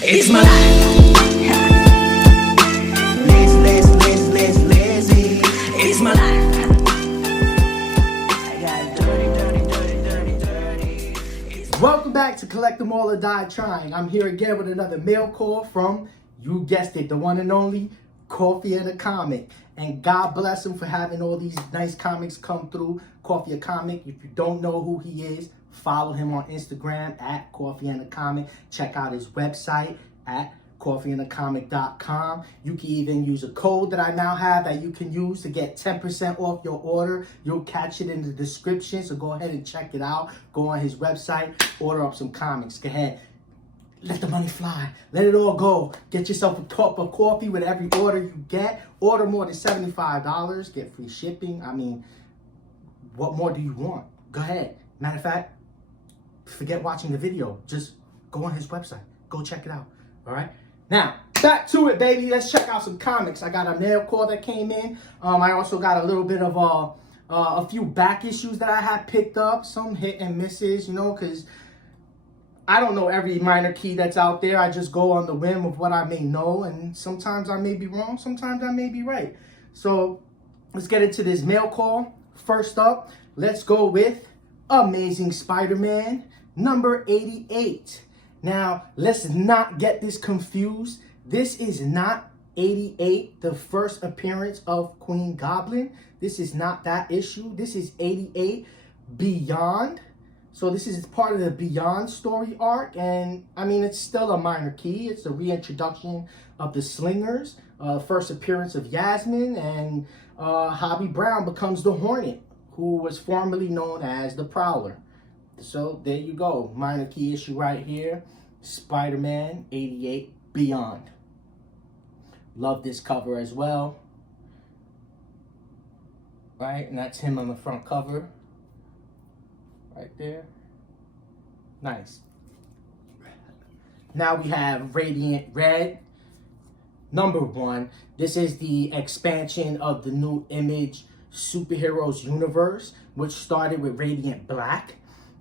It's my life. Lazy. It's my life. I got dirty. Welcome back to Collect Them All or Die Trying. I'm here again with another mail call from, you guessed it, the one and only Coffee and a Comic. And God bless him for having all these nice comics come through. Coffee a Comic. If you don't know who he is, follow him on Instagram at Coffee and a Comic. Check out his website at coffeeandacomic.com. You can even use a code that I now have that you can use to get 10% off your order. You'll catch it in the description, so go ahead and check it out. Go on his website, order up some comics. Go ahead. Let the money fly. Let it all go. Get yourself a cup of coffee with every order you get. Order more than $75. Get free shipping. I mean, what more do you want? Go ahead. Matter of fact, forget watching the video. Just go on his website. Go check it out. All right? Now, back to it, baby. Let's check out some comics. I got a mail call that came in. I also got a little bit of a few back issues that I had picked up. Some hit and misses, you know, because I don't know every minor key that's out there. I just go on the whim of what I may know, and sometimes I may be wrong, sometimes I may be right. So let's get into this mail call. First up, let's go with Amazing Spider-Man number 88. Now, let's not get this confused. This is not 88, the first appearance of Queen Goblin. This is not that issue. This is 88 Beyond. So this is part of the Beyond story arc, and I mean, it's still a minor key. It's a reintroduction of the Slingers, first appearance of Yasmin, and Hobie Brown becomes the Hornet, who was formerly known as the Prowler. So there you go, minor key issue right here, Spider-Man 88 Beyond. Love this cover as well. Right, and that's him on the front cover. Right there. Nice. Now we have Radiant Red, number 1. This is the expansion of the New Image Superheroes universe, which started with Radiant Black,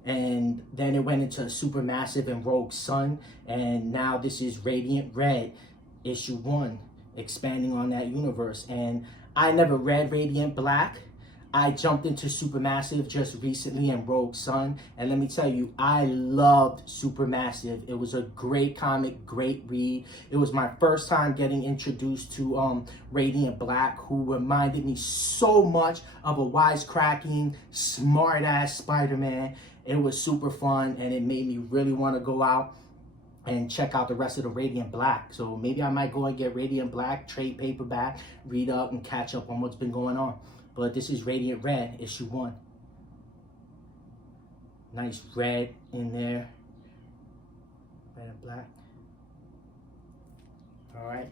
and then it went into Supermassive and Rogue Sun, and now this is Radiant Red, issue 1, expanding on that universe. And I never read Radiant Black. I jumped into Supermassive just recently and Rogue Sun, and let me tell you, I loved Supermassive. It was a great comic, great read. It was my first time getting introduced to Radiant Black, who reminded me so much of a wisecracking, smart-ass Spider-Man. It was super fun, and it made me really want to go out and check out the rest of the Radiant Black. So maybe I might go and get Radiant Black, trade paperback, read up, and catch up on what's been going on. But this is Radiant Red, issue 1. Nice red in there. Red and black. All right.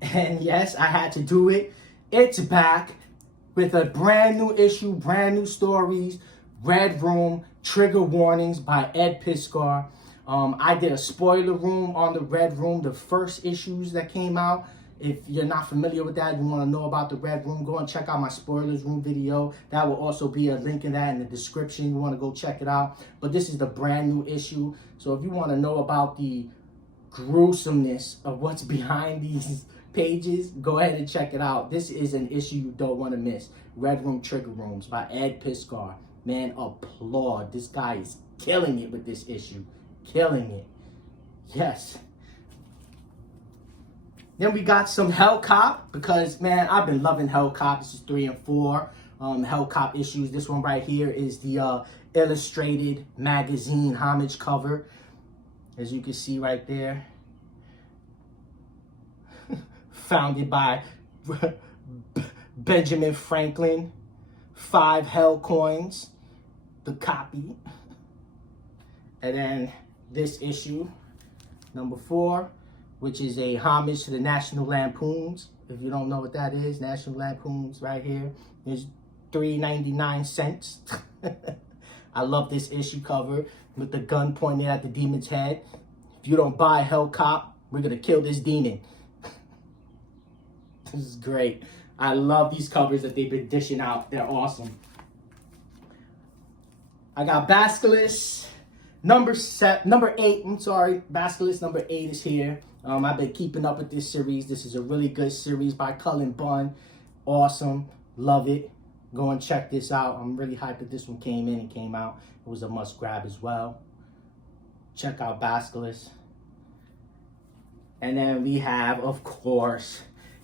And yes, I had to do it. It's back with a brand new issue, brand new stories. Red Room, Trigger Warnings by Ed Piskor. I did a spoiler room on the Red Room, the first issues that came out. If you're not familiar with that, you want to know about the Red Room, go and check out my spoilers room video. That will also be a link in that in the description. You want to go check it out. But this is the brand new issue. So if you want to know about the gruesomeness of what's behind these pages, go ahead and check it out. This is an issue you don't want to miss. Red Room, Trigger Rooms by Ed Piskor. Man, applaud. This guy is killing it with this issue. Killing it. Yes. Then we got some Hellcop, because, man, I've been loving Hellcop. This is 3 and 4 Hellcop issues. This one right here is the illustrated magazine homage cover, as you can see right there. Founded by Benjamin Franklin. 5 Hell coins, the copy. And then this issue, number 4, which is a homage to the National Lampoons. If you don't know what that is, National Lampoons right here is 3.99 cents. I love this issue cover with the gun pointed at the demon's head. If you don't buy Hellcop, we're gonna kill this demon. This is great. I love these covers that they've been dishing out. They're awesome. I got Basculus Number 8, I'm sorry, Basilisk number 8 is here. I've been keeping up with this series. This is a really good series by Cullen Bunn. Awesome. Love it. Go and check this out. I'm really hyped that this one came in and came out. It was a must grab as well. Check out Basilisk. And then we have, of course,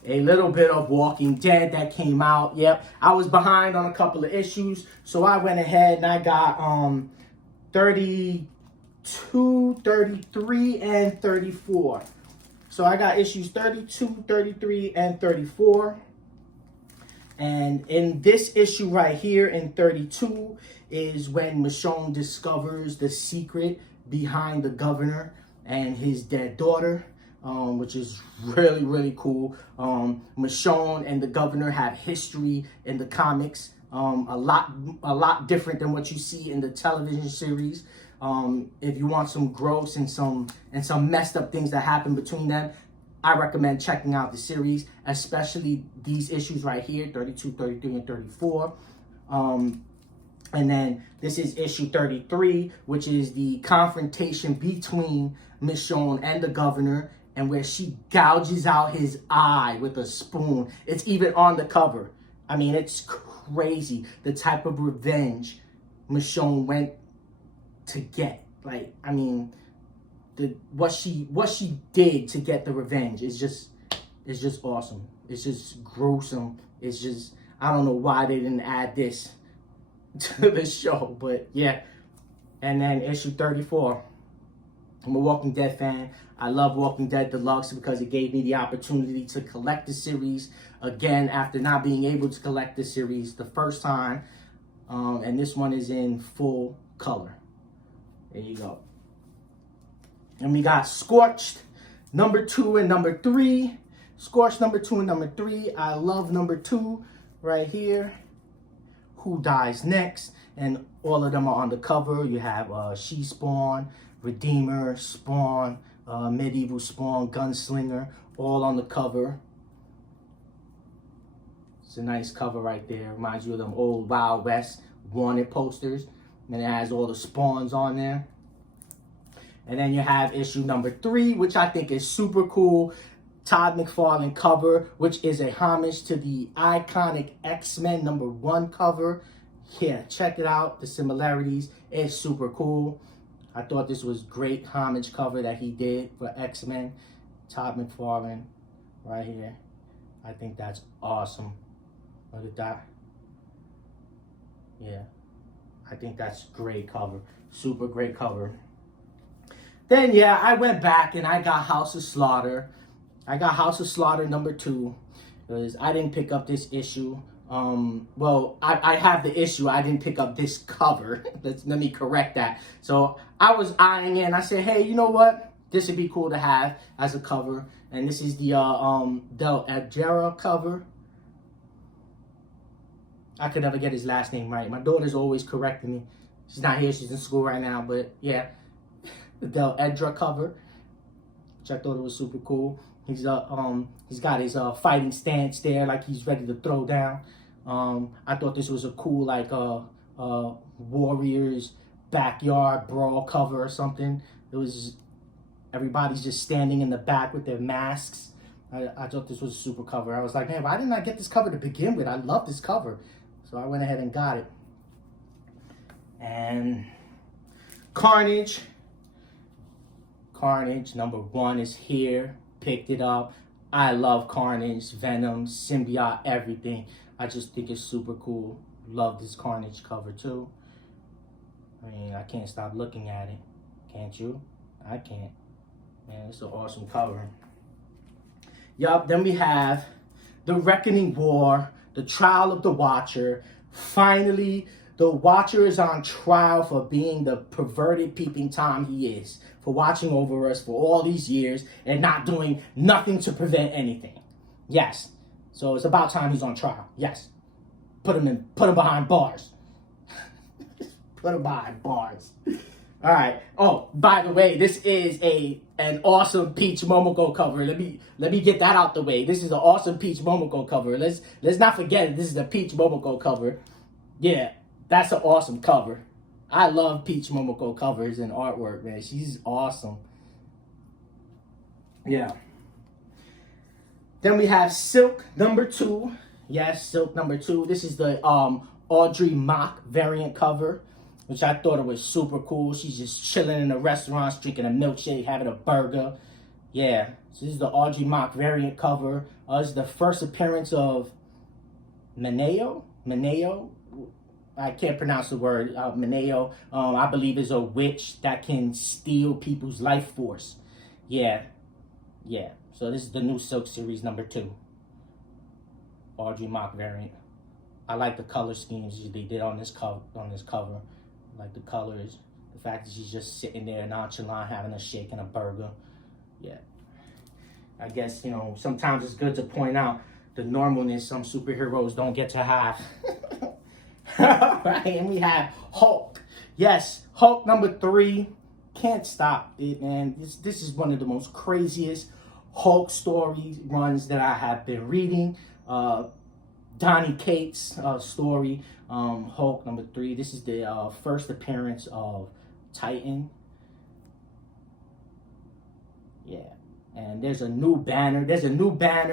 a little bit of Walking Dead that came out. Yep, I was behind on a couple of issues, so I went ahead and I got 32, 33, and 34. So I got issues 32, 33, and 34. And in this issue right here in 32 is when Michonne discovers the secret behind the governor and his dead daughter. Which is really, really cool. Michonne and the governor have history in the comics, a lot different than what you see in the television series. If you want some growth and some messed up things that happen between them, I recommend checking out the series, especially these issues right here, 32, 33, and 34. And then this is issue 33, which is the confrontation between Michonne and the governor, and where she gouges out his eye with a spoon. It's even on the cover. I mean, it's crazy the type of revenge Michonne went to get. Like, I mean, what she did to get the revenge is just awesome. It's just gruesome. It's just, I don't know why they didn't add this to the show, but yeah. And then issue 34. I'm a Walking Dead fan. I love Walking Dead Deluxe because it gave me the opportunity to collect the series again after not being able to collect the series the first time. And this one is in full color. There you go. And we got Scorched number 2 and number 3. Scorched number 2 and number 3. I love number 2 right here. Who Dies Next? And all of them are on the cover. You have She-Spawn, Redeemer, Spawn, Medieval Spawn, Gunslinger, all on the cover. It's a nice cover right there. Reminds you of them old Wild West wanted posters. And it has all the Spawns on there. And then you have issue number 3, which I think is super cool. Todd McFarlane cover, which is a homage to the iconic X-Men number 1 cover. Yeah, check it out. The similarities. It's super cool. I thought this was great homage cover that he did for X-Men. Todd McFarlane right here. I think that's awesome. Look at that. Yeah. I think that's great cover. Super great cover. Then, yeah, I went back and I got House of Slaughter. I got House of Slaughter number 2. Because I didn't pick up this issue. Well, I have the issue. I didn't pick up this cover. Let me correct that. So I was eyeing it and I said, hey, you know what? This would be cool to have as a cover. And this is the Del Adjera cover. I could never get his last name right. My daughter's always correcting me. She's not here. She's in school right now. But yeah, the Del Edra cover, which I thought it was super cool. He's got his fighting stance there, like he's ready to throw down. I thought this was a cool like Warriors backyard brawl cover or something. It was everybody's just standing in the back with their masks. I thought this was a super cover. I was like, man, why didn't I get this cover to begin with? I love this cover. So I went ahead and got it. And Carnage number 1 is here. Picked it up. I love Carnage, Venom, Symbiote, everything. I just think it's super cool. Love this Carnage cover too. I mean, I can't stop looking at it. Can't you? I can't. Man, it's an awesome cover. Yup, then we have The Reckoning War, The Trial of the Watcher. Finally, the Watcher is on trial for being the perverted peeping Tom he is, for watching over us for all these years and not doing nothing to prevent anything. Yes. So it's about time he's on trial. Yes. Put him behind bars. Put him behind bars. All right. Oh, by the way, this is an awesome Peach Momoko cover. Let me get that out the way. This is an awesome Peach Momoko cover. Let's not forget it. This is a Peach Momoko cover. Yeah, that's an awesome cover. I love Peach Momoko covers and artwork, man. She's awesome. Yeah. Then we have Silk #2. Yes, Silk #2. This is the Audrey Mock variant cover, which I thought it was super cool. She's just chilling in the restaurants, drinking a milkshake, having a burger. Yeah, so this is the Audrey Mock variant cover. This is the first appearance of Mineo. I can't pronounce the word. Mineo, I believe, is a witch that can steal people's life force. Yeah. So this is the new Silk series #2. Audrey Mock variant. I like the color schemes they did on this cover. I like the colors. The fact that she's just sitting there nonchalant, having a shake and a burger. Yeah. I guess, sometimes it's good to point out the normalness some superheroes don't get to have. Right, and we have Hulk. Yes, Hulk #3. Can't stop it, man. This is one of the most craziest Hulk story runs that I have been reading. Donny Cates' story, Hulk #3. This is the first appearance of Titan. Yeah. And there's a new banner,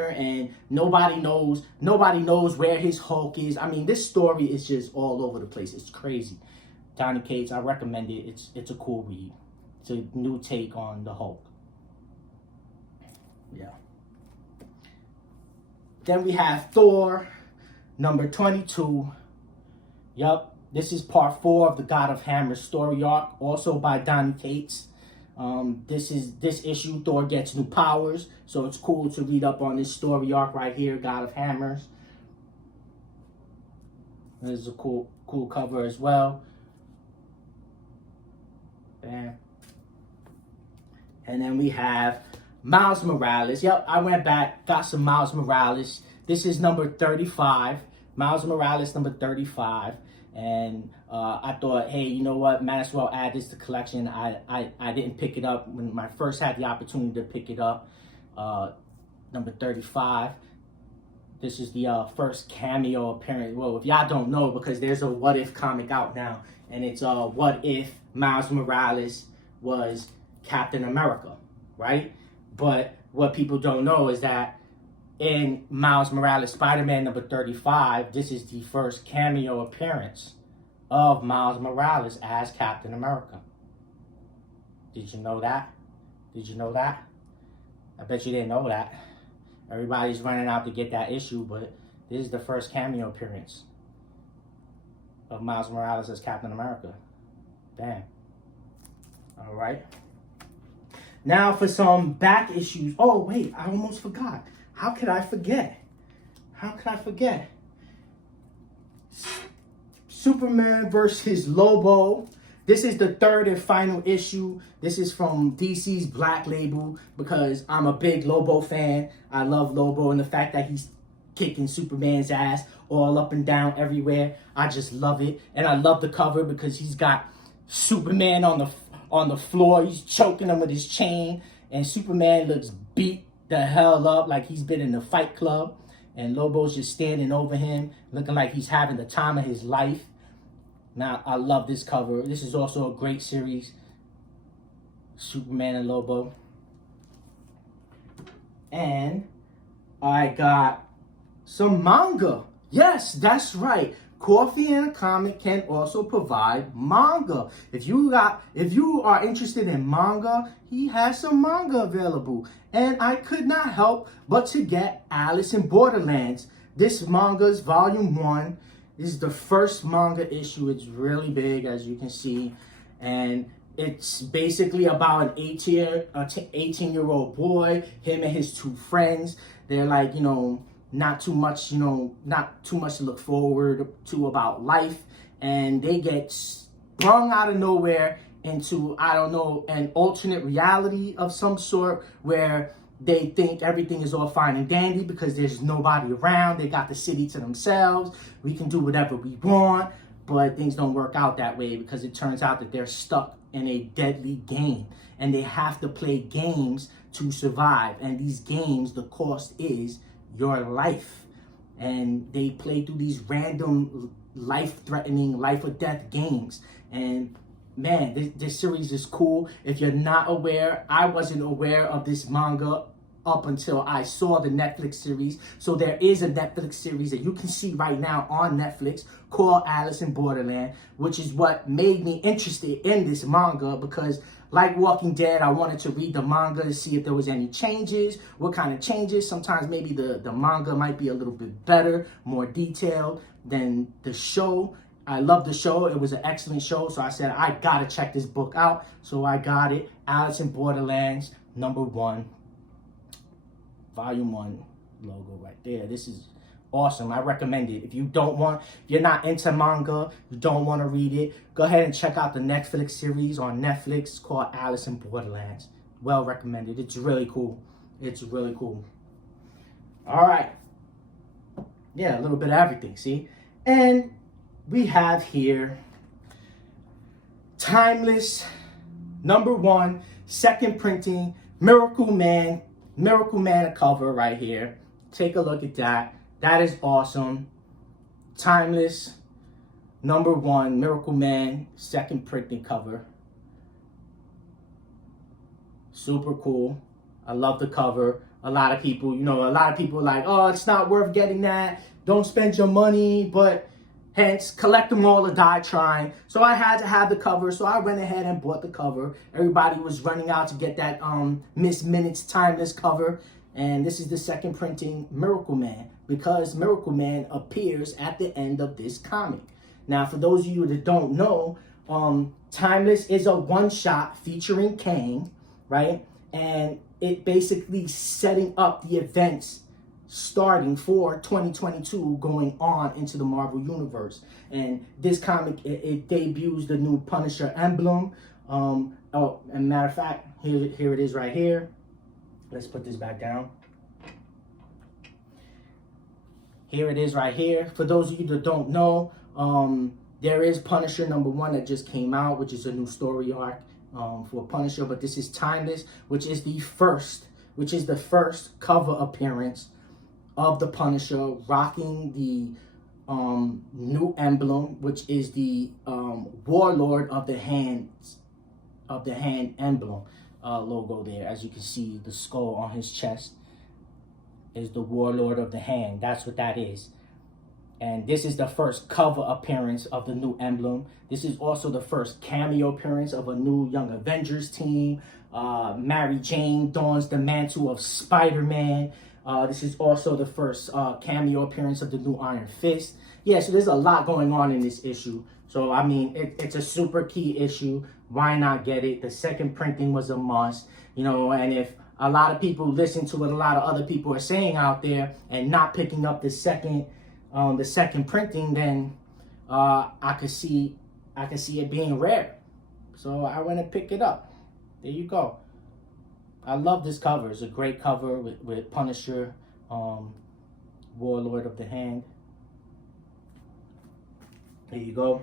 and nobody knows where his Hulk is. I mean, this story is just all over the place. It's crazy. Donny Cates, I recommend it. It's a cool read. It's a new take on the Hulk. Yeah. Then we have Thor #22. Yup, this is part 4 of the God of Hammers story arc, also by Donny Cates. This issue, Thor gets new powers, so it's cool to read up on this story arc right here, God of Hammers. This is a cool cover as well. Bam. And then we have Miles Morales. Yep, I went back, got some Miles Morales. This is #35. Miles Morales #35. And I thought, hey, you know what? Might as well add this to collection. I didn't pick it up when I first had the opportunity to pick it up. #35. This is the first cameo appearance. Well, if y'all don't know, because there's a What If comic out now, and it's what if Miles Morales was Captain America, right? But what people don't know is that in Miles Morales Spider-Man #35, this is the first cameo appearance of Miles Morales as Captain America. Did you know that? I bet you didn't know that. Everybody's running out to get that issue, but this is the first cameo appearance of Miles Morales as Captain America. Bam. All right. Now for some back issues. Oh, wait, I almost forgot. How could I forget? Superman versus Lobo. This is the 3rd and final issue. This is from DC's Black Label because I'm a big Lobo fan. I love Lobo and the fact that he's kicking Superman's ass all up and down everywhere. I just love it. And I love the cover because he's got Superman on the floor. He's choking him with his chain. And Superman looks beat the hell up like he's been in the Fight Club, and Lobo's just standing over him looking like he's having the time of his life. Now I love this cover. This is also a great series, Superman and Lobo. And I got some manga. Yes, that's right. Coffee and a Comic can also provide manga. If you are interested in manga, he has some manga available. And I could not help but to get Alice in Borderlands. This manga's volume 1. This is the first manga issue. It's really big, as you can see. And it's basically about an 18-year-old boy, him and his 2 friends. They're like, not too much to look forward to about life, and they get sprung out of nowhere into, I don't know, an alternate reality of some sort where they think everything is all fine and dandy because there's nobody around. They got the city to themselves. We can do whatever we want, but things don't work out that way because it turns out that they're stuck in a deadly game, and they have to play games to survive. And these games, the cost is your life. And they play through these random life-threatening, life or death games. And man, this series is cool. If you're not aware, I wasn't aware of this manga up until I saw the Netflix series. So there is a Netflix series that you can see right now on Netflix called Alice in Borderland, which is what made me interested in this manga, because like Walking Dead, I wanted to read the manga to see if there was any changes, what kind of changes. Sometimes maybe the manga might be a little bit better, more detailed than the show. I love the show. It was an excellent show. So I said, I got to check this book out. So I got it. Alice in Borderlands, #1. Volume 1 logo right there. This is awesome. I recommend it. If you're not into manga, you don't want to read it, go ahead and check out the Netflix series on Netflix called Alice in Borderlands. Well recommended. It's really cool. It's really cool. All right. Yeah, a little bit of everything, see? And we have here Timeless, #1, second printing, Miracle Man cover right here. Take a look at that. That is awesome. Timeless, #1, Miracle Man, second printing cover. Super cool. I love the cover. A lot of people are like, oh, it's not worth getting that. Don't spend your money, but hence, collect them all or die trying. So I had to have the cover, so I went ahead and bought the cover. Everybody was running out to get that Miss Minutes Timeless cover. And this is the second printing Miracle Man, because Miracle Man appears at the end of this comic. Now, for those of you that don't know, Timeless is a one-shot featuring Kang, right? And it basically setting up the events starting for 2022 going on into the Marvel Universe. And this comic, it debuts the new Punisher emblem. Oh, and matter of fact, here it is right here. Let's put this back down. Here it is right here. For those of you that don't know, there is Punisher #1 that just came out, which is a new story arc for Punisher. But this is Timeless, which is the first cover appearance of the Punisher, rocking the new emblem, which is the Warlord of the Hand emblem logo there. As you can see, the skull on his chest is the Warlord of the Hand. That's what that is. And this is the first cover appearance of the new emblem. This is also the first cameo appearance of a new Young Avengers team. Mary Jane dons the mantle of Spider-Man. This is also the first cameo appearance of the new Iron Fist. Yeah, so there's a lot going on in this issue. So, I mean, it's a super key issue. Why not get it? The second printing was a must. You know, and if a lot of people listen to what a lot of other people are saying out there and not picking up the second printing, then I could see it being rare. So I went and picked it up. There you go. I love this cover. It's a great cover with Punisher, Warlord of the Hand. There you go.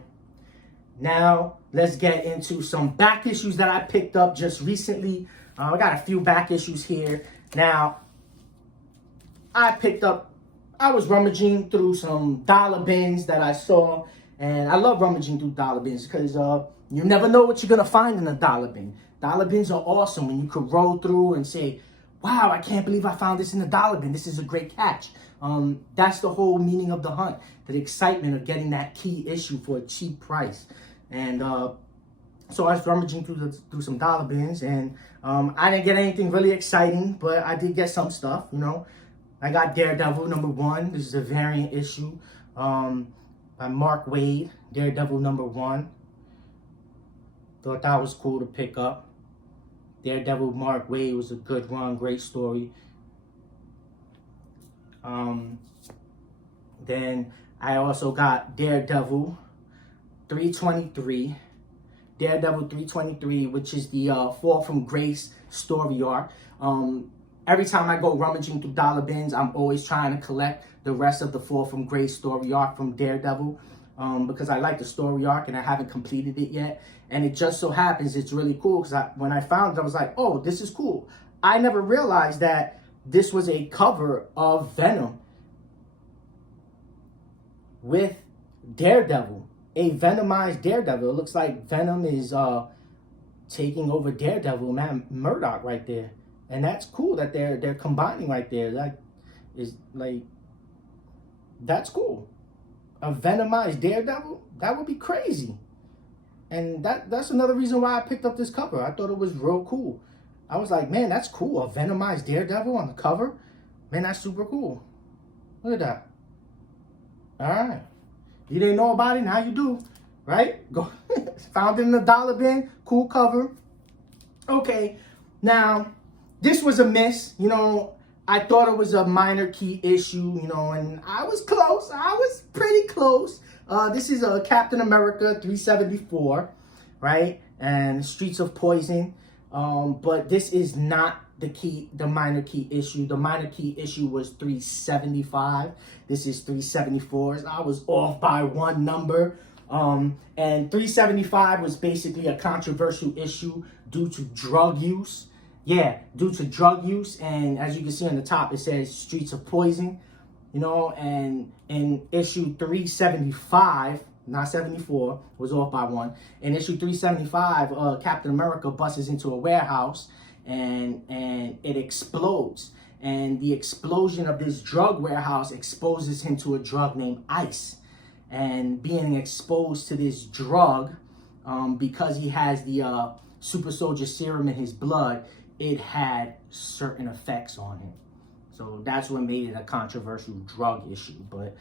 Now, let's get into some back issues that I picked up just recently. I got a few back issues here. Now, I was rummaging through some dollar bins that I saw. And I love rummaging through dollar bins because you never know what you're going to find in a dollar bin. Dollar bins are awesome when you could roll through and say, wow, I can't believe I found this in the dollar bin. This is a great catch. That's the whole meaning of the hunt, the excitement of getting that key issue for a cheap price. And so I was rummaging through some dollar bins, and I didn't get anything really exciting, but I did get some stuff, you know. I got Daredevil #1. This is a variant issue by Mark Waid, Daredevil #1. Thought that was cool to pick up. Daredevil Mark Waid was a good run, great story. Then I also got Daredevil 323. Daredevil 323, which is the Fall from Grace story arc. Every time I go rummaging through dollar bins, I'm always trying to collect the rest of the Fall from Grace story arc from Daredevil because I like the story arc and I haven't completed it yet. And it just so happens it's really cool because when I found it, I was like, oh, this is cool. I never realized that this was a cover of Venom with Daredevil, a Venomized Daredevil. It looks like Venom is taking over Daredevil, man, Murdoch right there, and that's cool that they're combining right there. That is like, that's cool. A Venomized Daredevil, that would be crazy, and that's another reason why I picked up this cover. I thought it was real cool. I was like, man, that's cool. A Venomized Daredevil on the cover, man, that's super cool. Look at that. All right, you didn't know about it, now you do. Right? Go. Found it in the dollar bin. Cool cover. Okay. Now, this was a miss. You know, I thought it was a minor key issue, you know, and I was close. I was pretty close. This is a Captain America 374, right? And Streets of Poison. But this is not the minor key issue. The minor key issue was 375. This is 374. I was off by one number. And 375 was basically a controversial issue due to drug use. Yeah, due to drug use. And as you can see on the top, it says Streets of Poison, you know, and in issue 375, not 74, was off by one. In issue 375, Captain America busts into a warehouse and it explodes. And the explosion of this drug warehouse exposes him to a drug named Ice. And being exposed to this drug, because he has the super soldier serum in his blood, it had certain effects on him. So that's what made it a controversial drug issue. But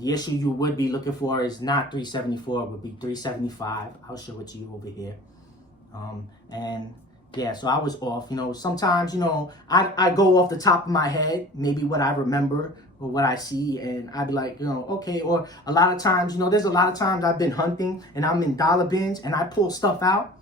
the issue you would be looking for is not 374, it would be 375. I'll show it to you over here. And yeah, so I was off. You know, sometimes, you know, I go off the top of my head, maybe what I remember or what I see, and I'd be like, you know, okay. Or a lot of times, you know, there's a lot of times I've been hunting and I'm in dollar bins and I pull stuff out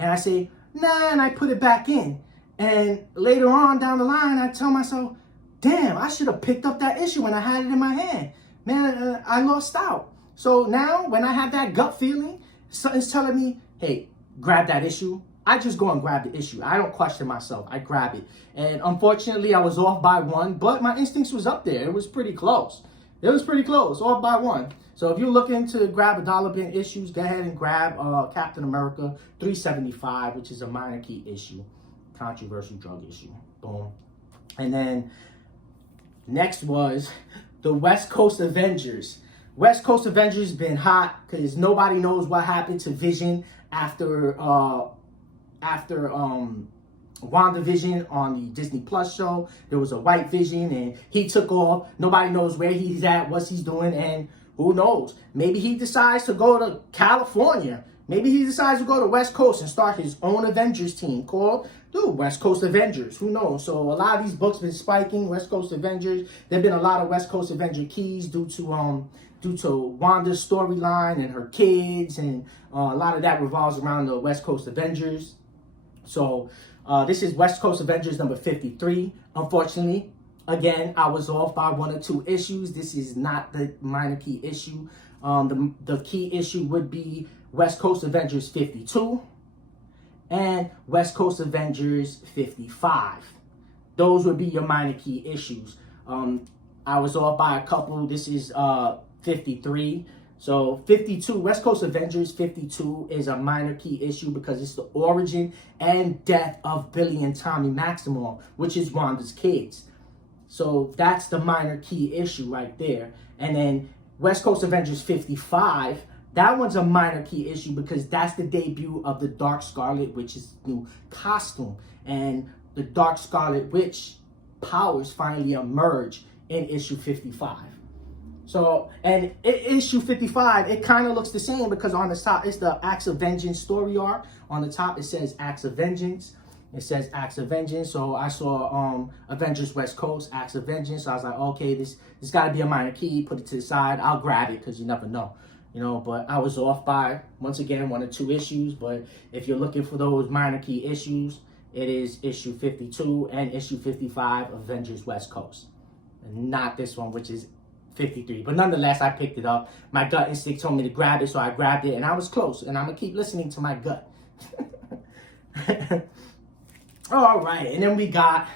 and I say, nah, and I put it back in. And later on down the line, I tell myself, damn, I should have picked up that issue when I had it in my hand. Man, I lost out. So now when I have that gut feeling, something's telling me, hey, grab that issue. I just go and grab the issue. I don't question myself. I grab it. And unfortunately, I was off by one, but my instincts was up there. It was pretty close. It was pretty close, off by one. So if you're looking to grab a dollar bin issues, go ahead and grab Captain America 375, which is a minor key issue. Controversial drug issue. Boom. And then next was the West Coast Avengers. West Coast Avengers been hot because nobody knows what happened to Vision after WandaVision on the Disney Plus show. There was a white Vision and he took off. Nobody knows where he's at, what he's doing, and who knows? Maybe he decides to go to California. Maybe he decides to go to West Coast and start his own Avengers team called the West Coast Avengers. Who knows? So a lot of these books been spiking. West Coast Avengers. There've been a lot of West Coast Avenger keys due to Wanda's storyline and her kids, and a lot of that revolves around the West Coast Avengers. So this is West Coast Avengers number 53. Unfortunately, again, I was off by one or two issues. This is not the minor key issue. The key issue would be West Coast Avengers 52 and West Coast Avengers 55. Those would be your minor key issues. I was off by a couple. This is 53. So 52, West Coast Avengers 52 is a minor key issue because it's the origin and death of Billy and Tommy Maximoff, which is Wanda's kids. So that's the minor key issue right there. And then West Coast Avengers 55, that one's a minor key issue because that's the debut of the Dark Scarlet Witch's new costume. And the Dark Scarlet Witch powers finally emerge in issue 55. So, and issue 55, it kind of looks the same because on the top, it's the Acts of Vengeance story arc. On the top, it says Acts of Vengeance. It says Acts of Vengeance. So I saw Avengers West Coast, Acts of Vengeance. So I was like, okay, this got to be a minor key. Put it to the side. I'll grab it because you never know. You know, but I was off by, once again, one or two issues. But if you're looking for those minor key issues, it is issue 52 and issue 55 of Avengers West Coast. And not this one, which is 53. But nonetheless, I picked it up. My gut instinct told me to grab it, so I grabbed it. And I was close. And I'm going to keep listening to my gut. All right. And then we got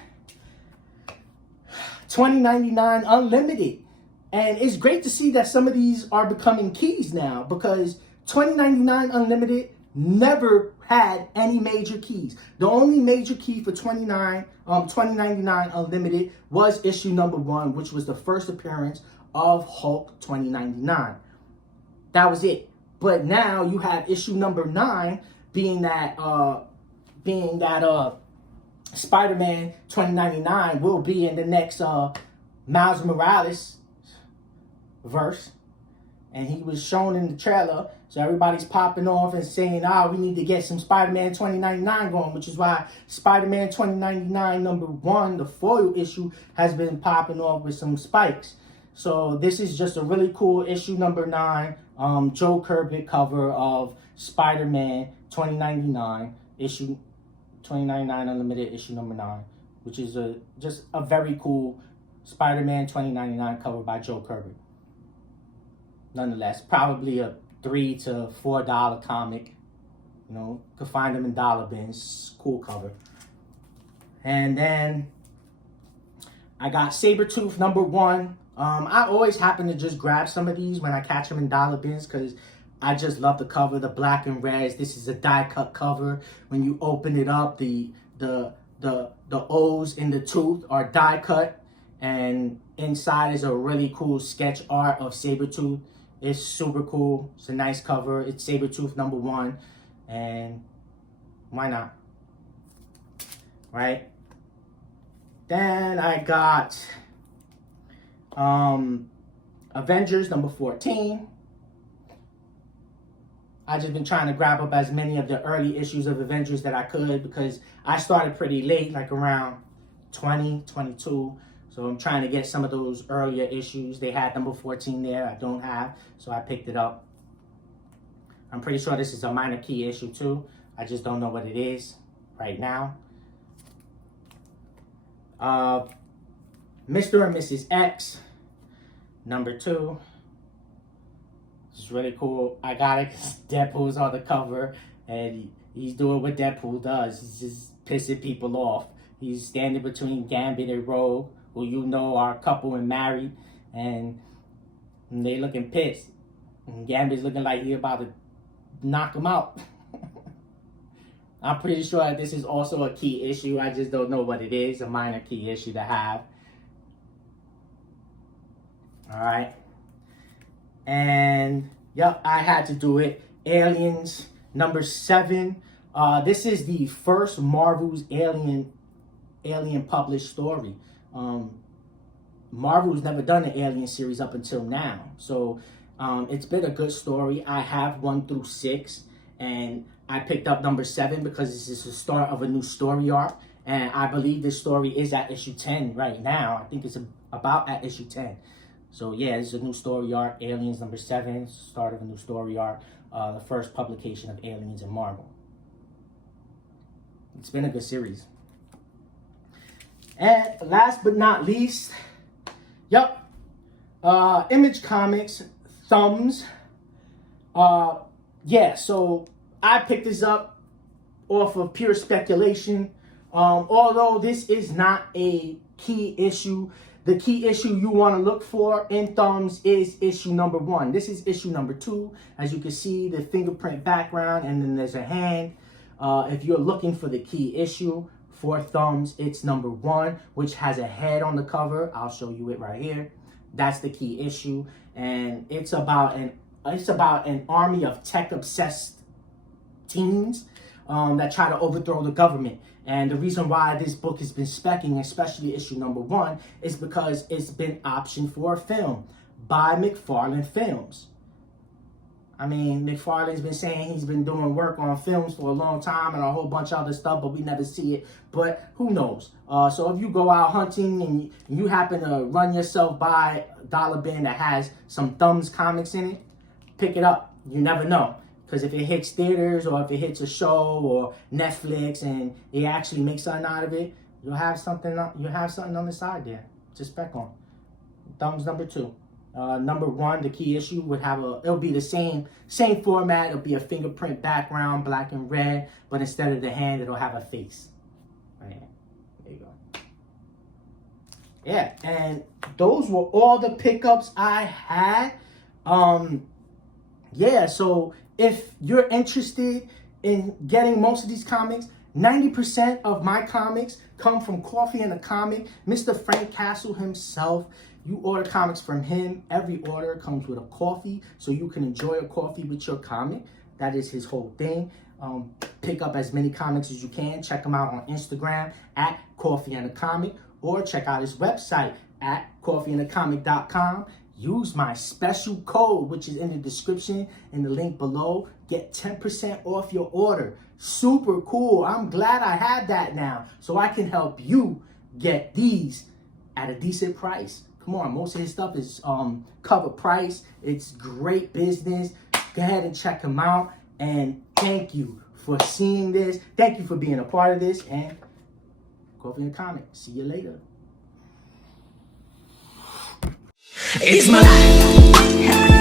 $20.99 Unlimited. And it's great to see that some of these are becoming keys now, because 2099 Unlimited never had any major keys. The only major key for 2099 Unlimited was issue number 1, which was the first appearance of Hulk 2099. That was it. But now you have issue number 9 being that Spider-Man 2099 will be in the next Miles Morales verse, and he was shown in the trailer, so everybody's popping off and saying, we need to get some Spider-Man 2099 going, which is why Spider-Man 2099 number 1, the foil issue, has been popping off with some spikes. So this is just a really cool issue number 9, Joe Kubert cover of Spider-Man 2099, issue 2099 Unlimited, issue number 9, which is just a very cool Spider-Man 2099 cover by Joe Kubert. Nonetheless, probably a $3 to $4 comic. You know, could find them in dollar bins. Cool cover. And then I got Sabretooth number 1. I always happen to just grab some of these when I catch them in dollar bins, because I just love the cover, the black and reds. This is a die cut cover. When you open it up, the O's in the tooth are die cut, and inside is a really cool sketch art of Sabretooth. It's super cool. It's a nice cover. It's Sabretooth number 1, and why not? Right? Then I got Avengers number 14. I just been trying to grab up as many of the early issues of Avengers that I could, because I started pretty late, like around 20, 22. So I'm trying to get some of those earlier issues. They had number 14 there. I don't have, so I picked it up. I'm pretty sure this is a minor key issue too. I just don't know what it is right now. Mr. and Mrs. X, number 2. It's really cool. I got it because Deadpool's on the cover, and he's doing what Deadpool does. He's just pissing people off. He's standing between Gambit and Rogue, who you know are a couple and married, and they looking pissed. And Gambit's looking like he about to knock him out. I'm pretty sure this is also a key issue. I just don't know what it is. A minor key issue to have. All right. And yep, I had to do it. Aliens number 7. This is the first Marvel's Alien published story. Marvel's never done an Alien series up until now, so it's been a good story. I have 1 through 6, and I picked up number 7 because this is the start of a new story arc, and I believe this story is at issue 10 right now. I think it's about at issue 10. So yeah, it's a new story arc, Aliens number 7, start of a new story arc, the first publication of Aliens in Marvel. It's been a good series. And last but not least, Image Comics, Thumbs. Yeah, so I picked this up off of pure speculation. Although this is not a key issue, the key issue you want to look for in Thumbs is issue number 1. This is issue number 2. As you can see, the fingerprint background, and then there's a hand. If you're looking for the key issue for Thumbs, it's number 1, which has a head on the cover. I'll show you it right here. That's the key issue, and it's about an army of tech-obsessed teens that try to overthrow the government. And the reason why this book has been speccing, especially issue number 1, is because it's been optioned for a film by McFarlane Films. I mean, McFarlane's been saying he's been doing work on films for a long time and a whole bunch of other stuff, but we never see it. But who knows? So if you go out hunting and you happen to run yourself by a dollar bin that has some Thumbs comics in it, pick it up. You never know. Because if it hits theaters, or if it hits a show or Netflix and they actually make something out of it, you'll have something on the side there to spec on. Thumbs number 2. Number 1, the key issue would have it'll be the same format. It'll be a fingerprint background, black and red, but instead of the hand, it'll have a face. Right here. There you go. Yeah, and those were all the pickups I had. Yeah, so if you're interested in getting most of these comics, 90% of my comics come from Coffee and a Comic, Mr. Frank Castle himself. You order comics from him, every order comes with a coffee, so you can enjoy a coffee with your comic. That is his whole thing. Pick up as many comics as you can. Check him out on Instagram at Coffee and a Comic, or check out his website at coffeeandacomic.com. Use my special code, which is in the description and the link below. Get 10% off your order. Super cool. I'm glad I had that now, so I can help you get these at a decent price. Come on, most of his stuff is cover price. It's great business. Go ahead and check him out. And thank you for seeing this. Thank you for being a part of this. And Coffee and a Comic. See you later. It's my life.